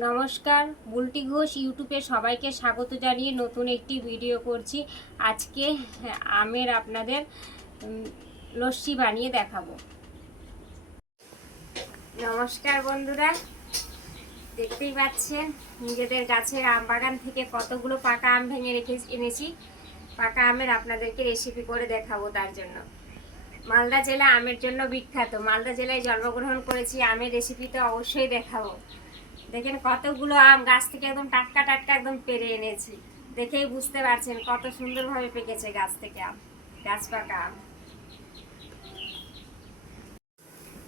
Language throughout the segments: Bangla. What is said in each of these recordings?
নমস্কার, বুলটি ঘোষ ইউটিউবে সবাইকে স্বাগত জানিয়ে নতুন একটি ভিডিও করছি। আজকে আমের আপনাদের লস্যি বানিয়ে দেখাবো। নমস্কার বন্ধুরা, দেখতেই পাচ্ছেন নিজেদের গাছের আম বাগান থেকে কতগুলো পাকা আম ভেঙে এনেছি। পাকা আমের আপনাদেরকে রেসিপি করে দেখাবো। তার জন্য মালদা জেলা আমের জন্য বিখ্যাত। মালদা জেলায় জন্মগ্রহণ করেছি, আমের রেসিপি তো অবশ্যই দেখাবো। দেখেন কতগুলো আম গাছ থেকে একদম টাটকা টাটকা একদম পেরে এনেছি। দেখেই বুঝতে পারছেন কত সুন্দরভাবে পেকেছে গাছ থেকে আম, গাছ পাকা আম।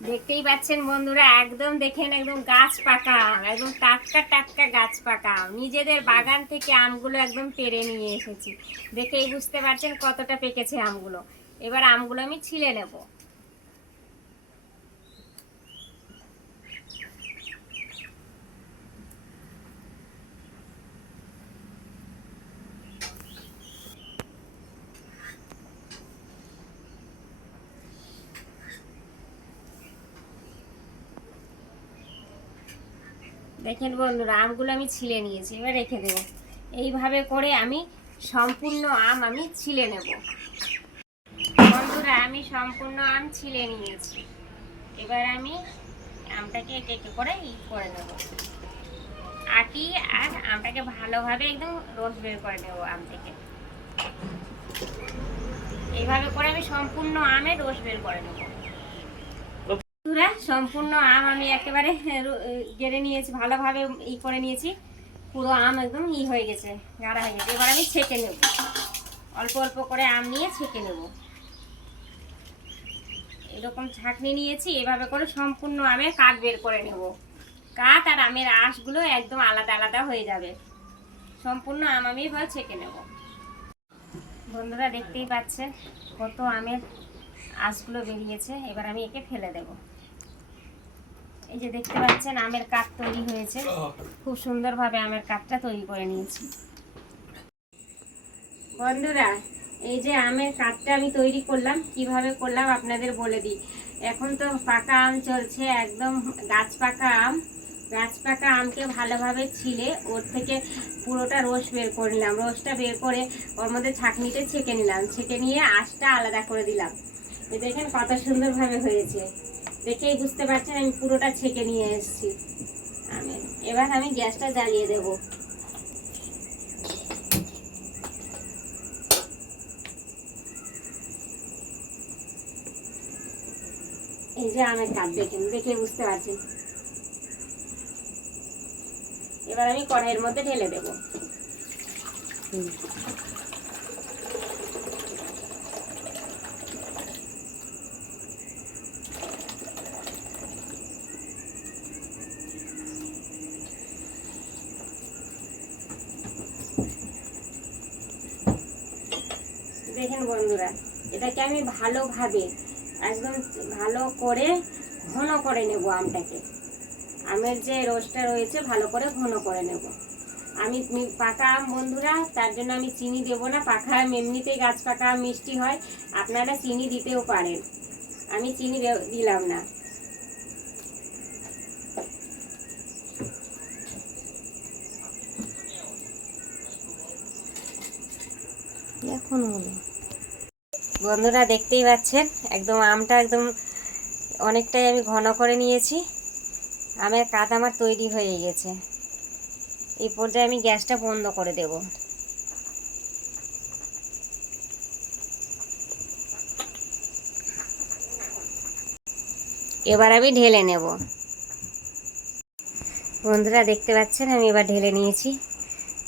দেখতেই পাচ্ছেন বন্ধুরা, একদম দেখেন একদম গাছ পাকা আম, একদম টাটকা টাটকা গাছ পাকা আম। নিজেদের বাগান থেকে আমগুলো একদম পেরে নিয়ে এসেছি। দেখেই বুঝতে পারছেন কতটা পেকেছে আমগুলো। এবার আমগুলো আমি ছিলে নেব। দেখেন বন্ধুরা, আমগুলো আমি ছিলে নিয়েছি, এবার রেখে দেবো। এইভাবে করে আমি সম্পূর্ণ আম আমি ছিলে নেব। বন্ধুরা, আমি সম্পূর্ণ আম ছিলে নিয়েছি। এবার আমি আমটাকে একে একে করে করে নেব, আটি আর আমটাকে ভালোভাবে একদম রস বের করে নেব আম থেকে। এইভাবে করে আমি সম্পূর্ণ আমের রস বের করে নেব। বন্ধুরা, সম্পূর্ণ আম আমি একেবারে গেড়ে নিয়েছি, ভালোভাবে করে নিয়েছি। পুরো আম একদম হয়ে গেছে, গাঢ়া হয়ে গেছে। এবার আমি ছেঁকে নেব, অল্প অল্প করে আম নিয়ে ছেঁকে নেব। এরকম ছাঁকনি নিয়েছি, এভাবে করে সম্পূর্ণ আমের কাঠ বের করে নেব। কাঠ আর আমের আঁশগুলো একদম আলাদা আলাদা হয়ে যাবে। সম্পূর্ণ আম আমি এবার ছেঁকে নেব। বন্ধুরা, দেখতেই পাচ্ছেন কত আমের আঁশগুলো বেরিয়েছে। এবার আমি একে ফেলে দেব। এই যে দেখতে পাচ্ছেন আমের কাঠ তৈরি হয়েছে, খুব সুন্দরভাবে আমের কাঠটা তৈরি করে নিয়েছি। বন্ধুরা, এই যে আমের কাঠটা আমি তৈরি করলাম, কিভাবে করলাম আপনাদের বলে দিই। এখন তো পাকা আম চলছে, একদম গাছ পাকা আম। গাছ পাকা আমকে ভালোভাবে ছিলে ওর থেকে পুরোটা রস বের করে নিলাম। রসটা বের করে ওর মধ্যে ছাঁকনিতে ছেঁকে নিলাম, ছেঁকে নিয়ে আঁশটা আলাদা করে দিলাম। দেখেন কত সুন্দরভাবে হয়েছে, দেখেই বুঝতে পারছেন আমি পুরোটা ছেঁকে নিয়ে এসেছি আমের। এবার আমি গ্যাসটা জ্বালিয়ে দেবো। এই যে আমের কাপ দেখেন, দেখে বুঝতে পারছেন। এবার আমি কড়াইয়ের মধ্যে ঢেলে দেব। দেখেন বন্ধুরা, এটাকে আমি ভালোভাবে একদম ভালো করে ঘন করে নেব আমটাকে। আমের যে রসটা রয়েছে ভালো করে ঘন করে নেব। আমি পাকা আম বন্ধুরা, তার জন্য আমি চিনি দেব না। পাকা আম এমনিতেই গাছ পাকা আম মিষ্টি হয়, আপনারা চিনি দিতেও পারেন। আমি চিনি দিলাম না। এখন বন্ধুরা, দেখতেই পাচ্ছেন একদম আমটা একদম অনেকটাই আমি ঘন করে নিয়েছি। আমের কাঠ আমার তৈরি হয়ে গেছে। এই পর্যায়ে আমি গ্যাসটা বন্ধ করে দেব। এবার আমি ঢেলে নেব। বন্ধুরা, দেখতে পাচ্ছেন আমি এবার ঢেলে নিয়েছি।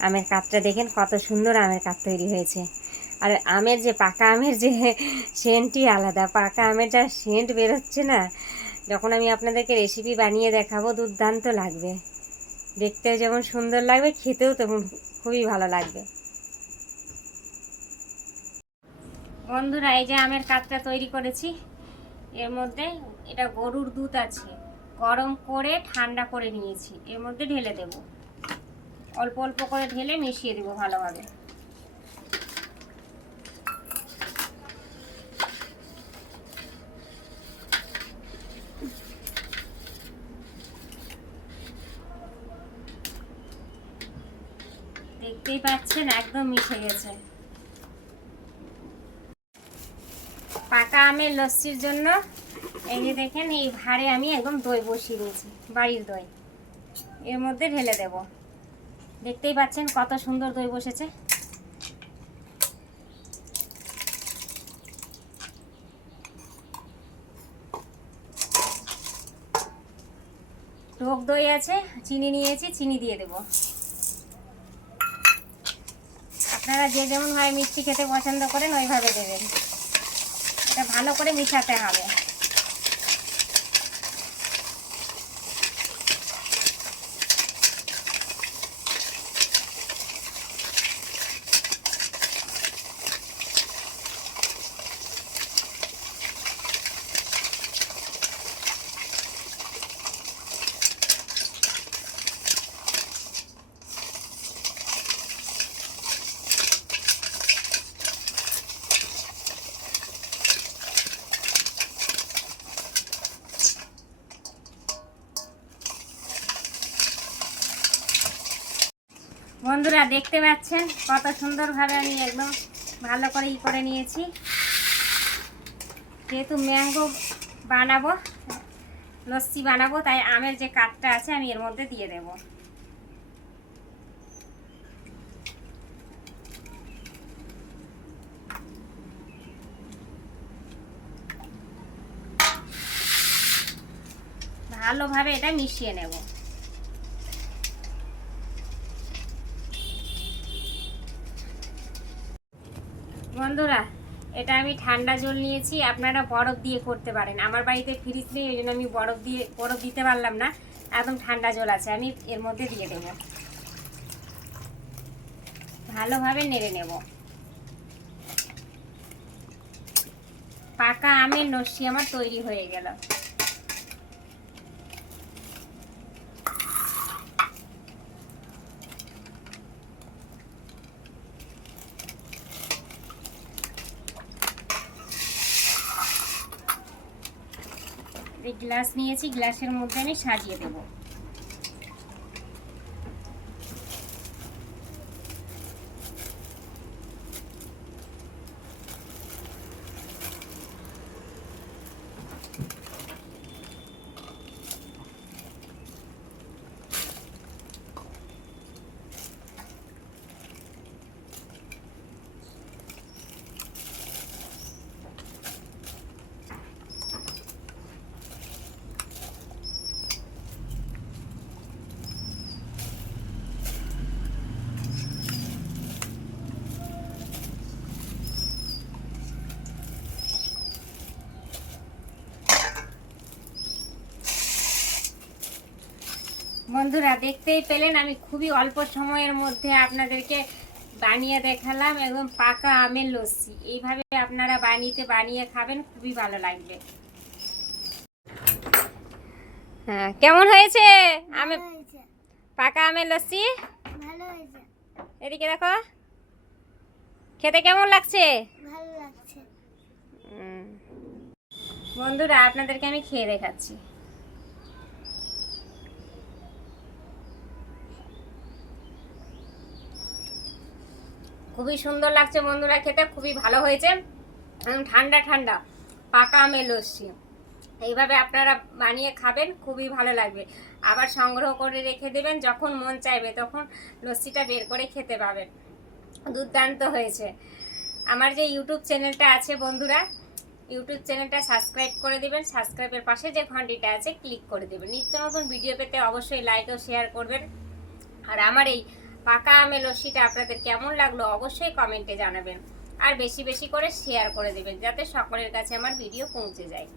আমের কাঠটা দেখেন কত সুন্দর আমের কাঠ তৈরি হয়েছে। আর আমের যে পাকা আমের যে সেন্টই আলাদা। পাকা আমের যা সেন্ট বেরোচ্ছে না, যখন আমি আপনাদেরকে রেসিপি বানিয়ে দেখাবো দুর্দান্ত লাগবে। দেখতেও যেমন সুন্দর লাগবে, খেতেও তেমন খুবই ভালো লাগবে। বন্ধুরা, এই যে আমের কাঠটা তৈরি করেছি, এর মধ্যে এটা গরুর দুধ আছে, গরম করে ঠান্ডা করে নিয়েছি। এর মধ্যে ঢেলে দেব, অল্প অল্প করে ঢেলে মিশিয়ে দেবো ভালোভাবে। দেখতেই পাচ্ছেন একদম মিশে গেছে। পাকা আমের লস্যির জন্য এই যে দেখেন এই ভাঁড়ে আমি একদম দই বসিয়ে দিয়েছি, বাড়ির দই। এর মধ্যে ঢেলে দেব। দেখতেই পাচ্ছেন কত সুন্দর দই বসেছে। টক দই আছে, চিনি নিয়েছি, চিনি দিয়ে দেব। আপনারা যে যেমন ভাবে মিষ্টি খেতে পছন্দ করেন ওইভাবে দেবেন। এটা ভালো করে মিশাতে হবে। বন্ধুরা দেখতে পাচ্ছেন কত সুন্দরভাবে আমি একদম ভালো করে করে নিয়েছি। যেহেতু ম্যাঙ্গো বানাবো, লস্যি বানাবো, তাই আমের যে কাঠটা আছে আমি এর মধ্যে দিয়ে দেব। ভালোভাবে এটা মিশিয়ে নেব। বন্ধুরা এটা আমি ঠান্ডা জল নিয়েছি, আপনারা বরফ দিয়ে করতে পারেন। আমার বাড়িতে ফ্রিজ নেই, ওই জন্য আমি বরফ দিতে পারলাম না। একদম ঠান্ডা জল আছে, আমি এর মধ্যে দিয়ে দেব। ভালোভাবে নেড়ে নেব। পাকা আমের লস্যি আমার তৈরি হয়ে গেল। গ্লাস নিয়েছি, গ্লাসের মধ্যে আমি সাজিয়ে দেব। বন্ধুরা দেখতেই পেলেন আমি খুবই অল্প সময়ের মধ্যে আপনাদেরকে বানিয়ে দেখালাম একদম পাকা আমের লস্যি। এইভাবে আপনারা বানিয়ে খাবেন, খুবই ভালো লাগবে। হ্যাঁ, কেমন হয়েছে পাকা আমের লস্যি? ভালো হয়েছে। এদিকে দেখো, খেতে কেমন লাগছে? ভালো লাগছে। বন্ধুরা আপনাদেরকে আমি খেয়ে দেখাচ্ছি। খুবই সুন্দর লাগছে বন্ধুরা, খেতে খুবই ভালো হয়েছে। ঠান্ডা ঠান্ডা পাকা আমের লস্যি। এইভাবে আপনারা বানিয়ে খাবেন, খুবই ভালো লাগবে। আবার সংগ্রহ করে রেখে দেবেন, যখন মন চাইবে তখন লস্যিটা বের করে খেতে পাবেন। দুর্দান্ত হয়েছে। আমার যে ইউটিউব চ্যানেলটা আছে বন্ধুরা, ইউটিউব চ্যানেলটা সাবস্ক্রাইব করে দেবেন। সাবস্ক্রাইবের পাশে যে ঘন্টিটা আছে ক্লিক করে দেবেন। নিত্য নতুন ভিডিও পেতে অবশ্যই লাইক ও শেয়ার করবেন। আর আমার এই পাকা আমের লস্যিটা আপনাদের কেমন লাগলো অবশ্যই কমেন্টে জানাবেন। আর বেশি বেশি করে শেয়ার করে দেবেন, যাতে সকলের কাছে আমার ভিডিও পৌঁছে যায়।